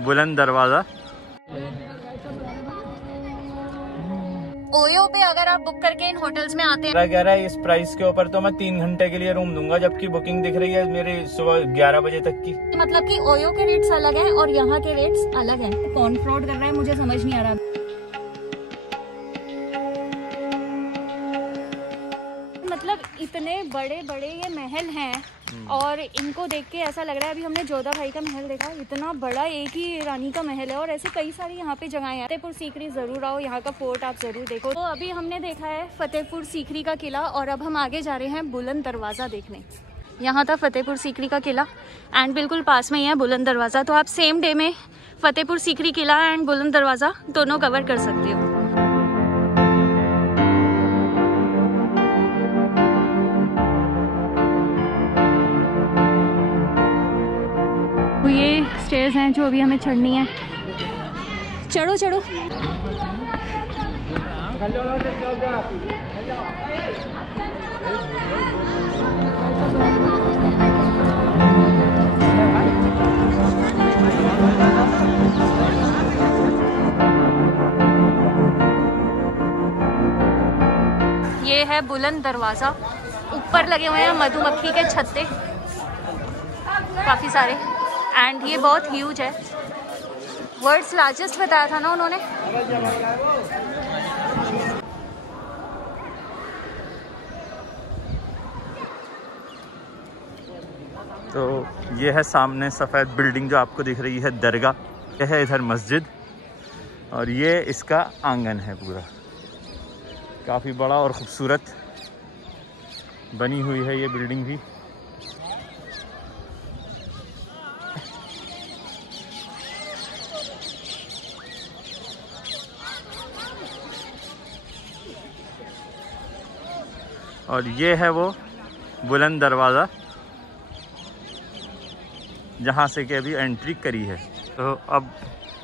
बुलंद दरवाज़ा। ओयो पे अगर आप बुक करके इन होटल्स में आते हैं, कह रहा है इस प्राइस के ऊपर तो मैं 3 घंटे के लिए रूम दूंगा, जबकि बुकिंग दिख रही है मेरी सुबह 11 बजे तक की। मतलब कि ओयो के रेट्स अलग हैं और यहाँ के रेट्स अलग हैं। कौन फ्रॉड कर रहा है मुझे समझ नहीं आ रहा। मतलब इतने बड़े बड़े ये महल हैं और इनको देख के ऐसा लग रहा है, अभी हमने जोधा भाई का महल देखा, इतना बड़ा एक ही रानी का महल है और ऐसे कई सारी यहाँ पे जगहें हैं। फतेहपुर सीकरी जरूर आओ, यहाँ का फोर्ट आप जरूर देखो। तो अभी हमने देखा है फतेहपुर सीकरी का किला और अब हम आगे जा रहे हैं बुलंद दरवाज़ा देखने। यहाँ था फतेहपुर सीकरी का किला एंड बिल्कुल पास में ही है बुलंद दरवाज़ा, तो आप सेम डे में फतेहपुर सीकरी किला एंड बुलंद दरवाज़ा दोनों कवर कर सकते हो। ये स्टेयर्स हैं जो अभी हमें चढ़नी है। चढ़ो चढ़ो। ये है बुलंद दरवाज़ा। ऊपर लगे हुए हैं मधुमक्खी के छत्ते काफ़ी सारे एंड ये बहुत ह्यूज है। वर्ल्ड्स लार्जेस्ट बताया था ना उन्होंने। तो ये है सामने सफ़ेद बिल्डिंग जो आपको दिख रही है दरगाह। यह है इधर मस्जिद और ये इसका आंगन है पूरा, काफ़ी बड़ा और ख़ूबसूरत बनी हुई है ये बिल्डिंग भी। और ये है वो बुलंद दरवाज़ा जहाँ से कि अभी एंट्री करी है। तो अब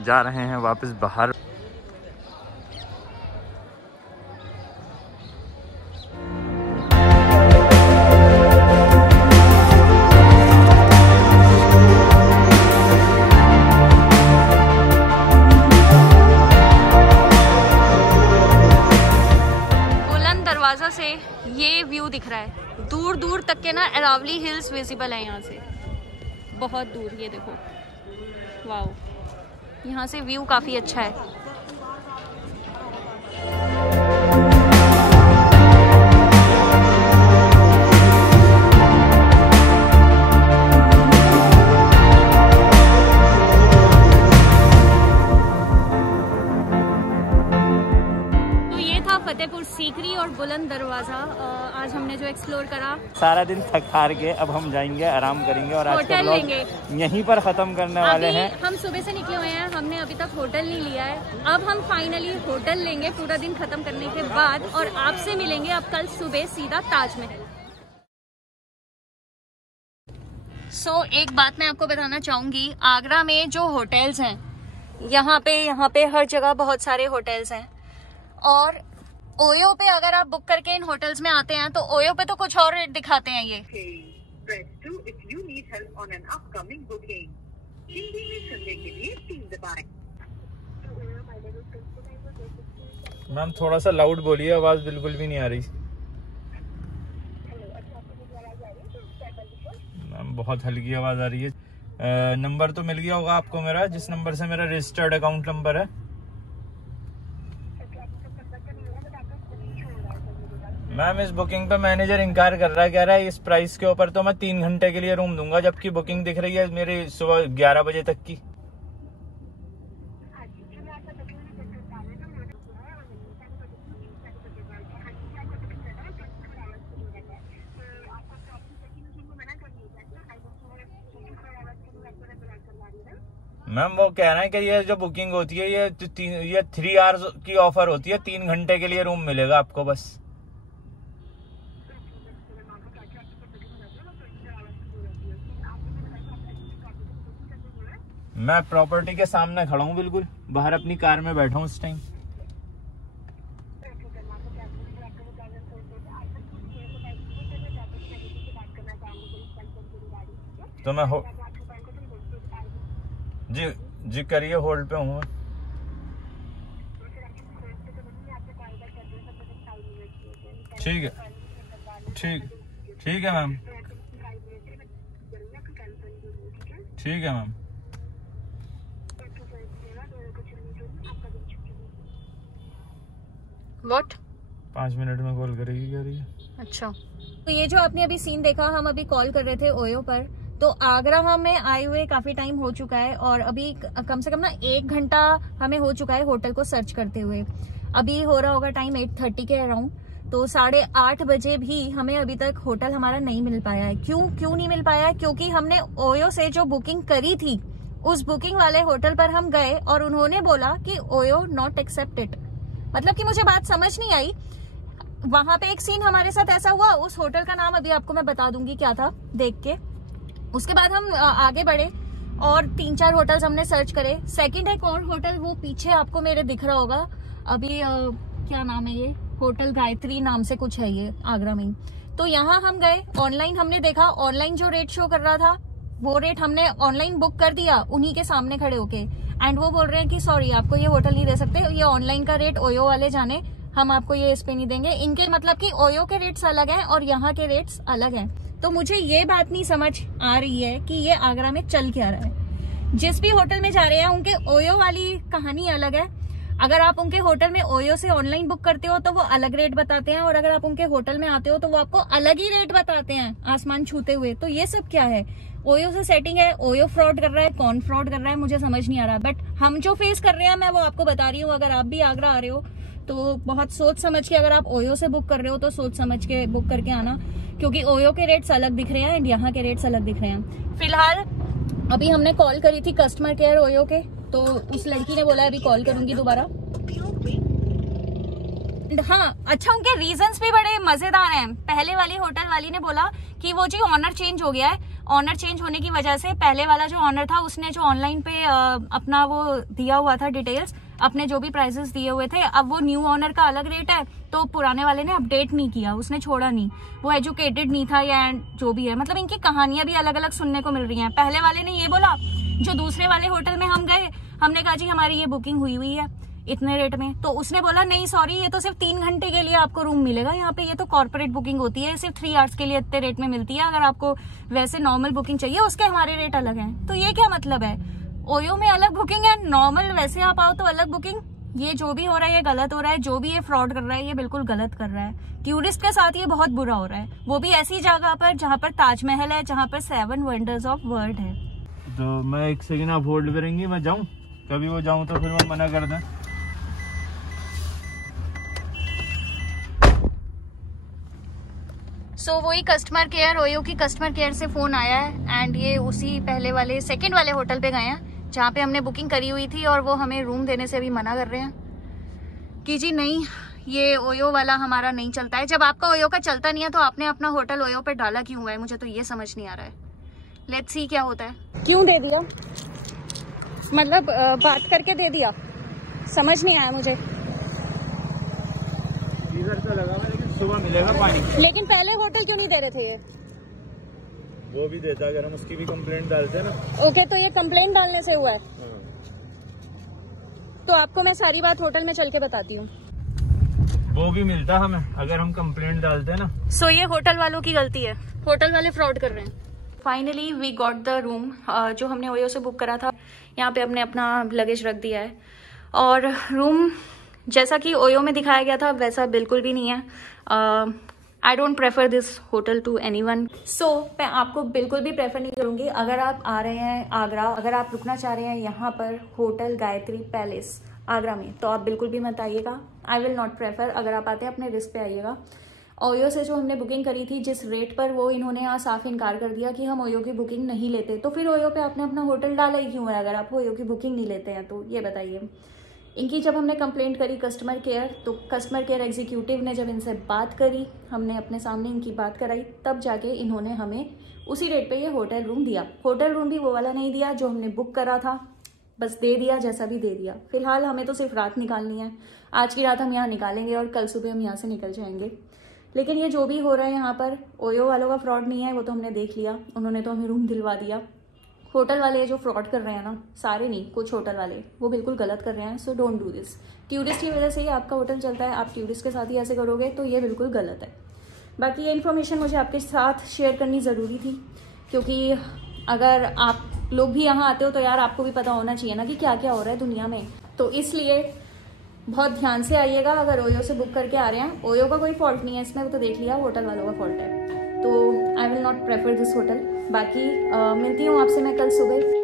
जा रहे हैं वापस बाहर। से ये व्यू दिख रहा है, दूर दूर तक के ना अरावली हिल्स विजिबल है यहाँ से, बहुत दूर। ये देखो, वाओ, यहाँ से व्यू काफ़ी अच्छा है। फतेहपुर सीकरी और बुलंद दरवाज़ा आज हमने जो एक्सप्लोर करा। सारा दिन थक हार के अब हम जाएंगे, आराम करेंगे और आज का व्लॉग यहीं पर ख़त्म करने वाले हैं। हम सुबह से निकले हुए हैं, हमने अभी तक होटल नहीं लिया है। अब हम फाइनली होटल लेंगे पूरा दिन ख़त्म करने के बाद और आपसे मिलेंगे अब कल सुबह सीधा ताजमहल। एक बात मैं आपको बताना चाहूँगी, आगरा में जो होटल्स हैं यहाँ पे हर जगह बहुत सारे होटल्स हैं और ओयो पे अगर आप बुक करके इन होटल्स में आते हैं तो ओयो पे तो कुछ और रेट दिखाते हैं ये। मैम थोड़ा सा लाउड बोलिए, आवाज़ बिल्कुल भी नहीं आ रही। मैम बहुत हल्की आवाज़ आ रही है। नंबर तो मिल गया होगा आपको मेरा, जिस नंबर से मेरा रजिस्टर्ड अकाउंट नंबर है। मैम इस बुकिंग पे मैनेजर इनकार कर रहा है, कह रहा है इस प्राइस के ऊपर तो मैं 3 घंटे के लिए रूम दूंगा, जबकि बुकिंग दिख रही है मेरी सुबह 11 बजे तक की। मैम वो कह रहे हैं कि ये जो बुकिंग होती है ये 3 आवर्स की ऑफर होती है, 3 घंटे के लिए रूम मिलेगा आपको बस। मैं प्रॉपर्टी के सामने खड़ा हूँ, बिल्कुल बाहर अपनी कार में बैठा हूँ इस टाइम। तो मैं जी जी करिए, होल्ड पे हूँ मैं। ठीक है, ठीक है मैम, ठीक है मैम। व्हाट? 5 मिनट में कॉल करेगी कह रही है। अच्छा, तो ये जो आपने अभी सीन देखा, हम अभी कॉल कर रहे थे ओयो पर, तो आगरा हमें आए हुए काफी टाइम हो चुका है और अभी कम से कम ना 1 घंटा हमें हो चुका है होटल को सर्च करते हुए। अभी हो रहा होगा टाइम 8:30 के अराउंड, तो 8:30 बजे भी हमें अभी तक होटल हमारा नहीं मिल पाया है। क्यों नहीं मिल पाया है? क्योंकि हमने ओयो से जो बुकिंग करी थी उस बुकिंग वाले होटल पर हम गए और उन्होंने बोला कि ओयो नॉट एक्सेप्टेड। मतलब कि मुझे बात समझ नहीं आई। वहां पे एक सीन हमारे साथ ऐसा हुआ, उस होटल का नाम अभी आपको मैं बता दूंगी क्या था देख के। उसके बाद हम आगे बढ़े और 3-4 होटल्स हमने सर्च करे। सेकंड एक और होटल वो पीछे आपको मेरे दिख रहा होगा अभी, क्या नाम है ये, होटल गायत्री नाम से कुछ है ये, आगरा में। तो यहाँ हम गए, ऑनलाइन हमने देखा, ऑनलाइन जो रेट शो कर रहा था वो रेट हमने ऑनलाइन बुक कर दिया उन्हीं के सामने खड़े होके। एंड वो बोल रहे हैं कि सॉरी आपको ये होटल नहीं दे सकते, ये ऑनलाइन का रेट ओयो वाले जाने, हम आपको ये इस पे नहीं देंगे। इनके मतलब कि ओयो के रेट्स अलग हैं और यहाँ के रेट्स अलग हैं। तो मुझे ये बात नहीं समझ आ रही है कि ये आगरा में चल क्या रहा है। जिस भी होटल में जा रहे हैं उनके ओयो वाली कहानी अलग है। अगर आप उनके होटल में ओयो से ऑनलाइन बुक करते हो तो वो अलग रेट बताते हैं, और अगर आप उनके होटल में आते हो तो वो आपको अलग ही रेट बताते हैं, आसमान छूते हुए। तो ये सब क्या है? ओयो से सेटिंग है, ओयो फ्रॉड कर रहा है, कौन फ्रॉड कर रहा है मुझे समझ नहीं आ रहा। बट हम जो फेस कर रहे हैं मैं वो आपको बता रही हूँ। अगर आप भी आगरा आ रहे हो तो बहुत सोच समझ के, अगर आप ओयो से बुक कर रहे हो तो सोच समझ के बुक करके आना, क्योंकि ओयो के रेट्स अलग दिख रहे हैं एंड यहाँ के रेट्स अलग दिख रहे हैं। फिलहाल अभी हमने कॉल करी थी कस्टमर केयर ओयो के, तो उस लड़की ने बोला अभी कॉल करूंगी दोबारा। हाँ, अच्छा, उनके रीजंस भी बड़े मजेदार हैं। पहले वाली होटल वाली ने बोला कि वो जी ऑनर चेंज हो गया है, ऑनर चेंज होने की वजह से पहले वाला जो ऑनर था उसने जो ऑनलाइन पे अपना वो दिया हुआ था डिटेल्स, अपने जो भी प्राइसेस दिए हुए थे, अब वो न्यू ऑनर का अलग रेट है, तो पुराने वाले ने अपडेट नहीं किया, उसने छोड़ा नहीं, वो एजुकेटेड नहीं था या जो भी है। मतलब इनकी कहानियां भी अलग अलग सुनने को मिल रही हैं। पहले वाले ने ये बोला, जो दूसरे वाले होटल में हम गए, हमने कहा जी हमारी ये बुकिंग हुई है इतने रेट में, तो उसने बोला नहीं सॉरी, ये तो सिर्फ 3 घंटे के लिए आपको रूम मिलेगा यहाँ पे, ये तो कॉर्पोरेट बुकिंग होती है, सिर्फ 3 आवर्स के लिए इतने रेट में मिलती है, अगर आपको वैसे नॉर्मल बुकिंग चाहिए उसके हमारे रेट अलग हैं। तो ये क्या मतलब है? ओयो में अलग बुकिंग है, नॉर्मल वैसे आप आओ तो अलग बुकिंग। ये जो भी हो रहा है ये गलत हो रहा है, जो भी ये फ्रॉड कर रहा है ये बिल्कुल गलत कर रहा है। टूरिस्ट के साथ ये बहुत बुरा हो रहा है, वो भी ऐसी जगह पर जहाँ पर ताजमहल है, जहाँ पर 7 वंडर्स ऑफ वर्ल्ड है। तो मैं 1 सेकंड आप होल्ड करेंगी, मैं जाऊँ, कभी वो जाऊँ तो फिर मैं मना कर दें। सो वही कस्टमर केयर, ओयो की कस्टमर केयर से फोन आया है एंड ये उसी पहले वाले सेकंड वाले होटल पे गए हैं जहाँ पे हमने बुकिंग करी हुई थी, और वो हमें रूम देने से भी मना कर रहे हैं कि जी नहीं, ये ओयो वाला हमारा नहीं चलता है। जब आपका ओयो का चलता नहीं है तो आपने अपना होटल ओयो पे डाला क्यों है? मुझे तो ये समझ नहीं आ रहा है। लेट्स सी क्या होता है। क्यों दे दिया? मतलब बात करके दे दिया, समझ नहीं आया मुझे। इधर से लगा हुआ, लेकिन सुबह मिलेगा पानी। लेकिन पहले होटल क्यों नहीं दे रहे थे ये? वो भी देता अगर हम उसकी भी कंप्लेंट डालते हैं ना। ओके, तो ये कंप्लेंट डालने से हुआ है। तो आपको मैं सारी बात होटल में चल के बताती हूँ। वो भी मिलता हमें अगर हम कंप्लेंट डालते हैं ना। सो ये होटल वालों की गलती है, होटल वाले फ्रॉड कर रहे हैं। Finally we got the room, जो हमने ओयो से बुक करा था। यहाँ पे हमने अपना लगेज रख दिया है, और रूम जैसा कि ओयो में दिखाया गया था वैसा बिल्कुल भी नहीं है। I don't prefer this hotel to anyone. So मैं आपको बिल्कुल भी प्रेफर नहीं करूँगी। अगर आप आ रहे हैं आगरा, अगर आप रुकना चाह रहे हैं यहाँ पर होटल गायत्री पैलेस आगरा में, तो आप बिल्कुल भी मत आइएगा। I will not prefer. अगर आप आते हैं अपने रिस्क पे आइएगा। ओयो से जो हमने बुकिंग करी थी जिस रेट पर, वो इन्होंने यहाँ साफ इनकार कर दिया कि हम ओयो की बुकिंग नहीं लेते। तो फिर ओयो पे आपने अपना होटल डाला ही क्यों है अगर आप ओयो की बुकिंग नहीं लेते हैं? तो ये बताइए। इनकी जब हमने कंप्लेंट करी कस्टमर केयर, तो कस्टमर केयर एग्जीक्यूटिव ने जब इनसे बात करी, हमने अपने सामने इनकी बात कराई, तब जाके इन्होंने हमें उसी रेट पे ये होटल रूम दिया। होटल रूम भी वो वाला नहीं दिया जो हमने बुक करा था, बस दे दिया जैसा भी दे दिया। फिलहाल हमें तो सिर्फ रात निकालनी है, आज की रात हम यहाँ निकालेंगे और कल सुबह हम यहाँ से निकल जाएंगे। लेकिन ये जो भी हो रहा है यहाँ पर, ओयो वालों का फ्रॉड नहीं है, वो तो हमने देख लिया। उन्होंने तो हमें रूम दिलवा दिया, होटल वाले जो फ्रॉड कर रहे हैं ना, सारे नहीं, कुछ होटल वाले वो बिल्कुल गलत कर रहे हैं। So don't do this. Tourist की वजह से ही आपका होटल चलता है, आप टूरिस्ट के साथ ही ऐसे करोगे तो ये बिल्कुल गलत है। बाकी ये इन्फॉर्मेशन मुझे आपके साथ शेयर करनी ज़रूरी थी, क्योंकि अगर आप लोग भी यहाँ आते हो तो यार आपको भी पता होना चाहिए ना कि क्या क्या हो रहा है दुनिया में। तो इसलिए बहुत ध्यान से आइएगा। अगर ओयो से बुक करके आ रहे हैं, ओयो का कोई फॉल्ट नहीं है इसमें, वो तो देख लिया, होटल वालों का फॉल्ट है। तो I will not prefer this hotel. बाकी मिलती हूँ आपसे मैं कल सुबह।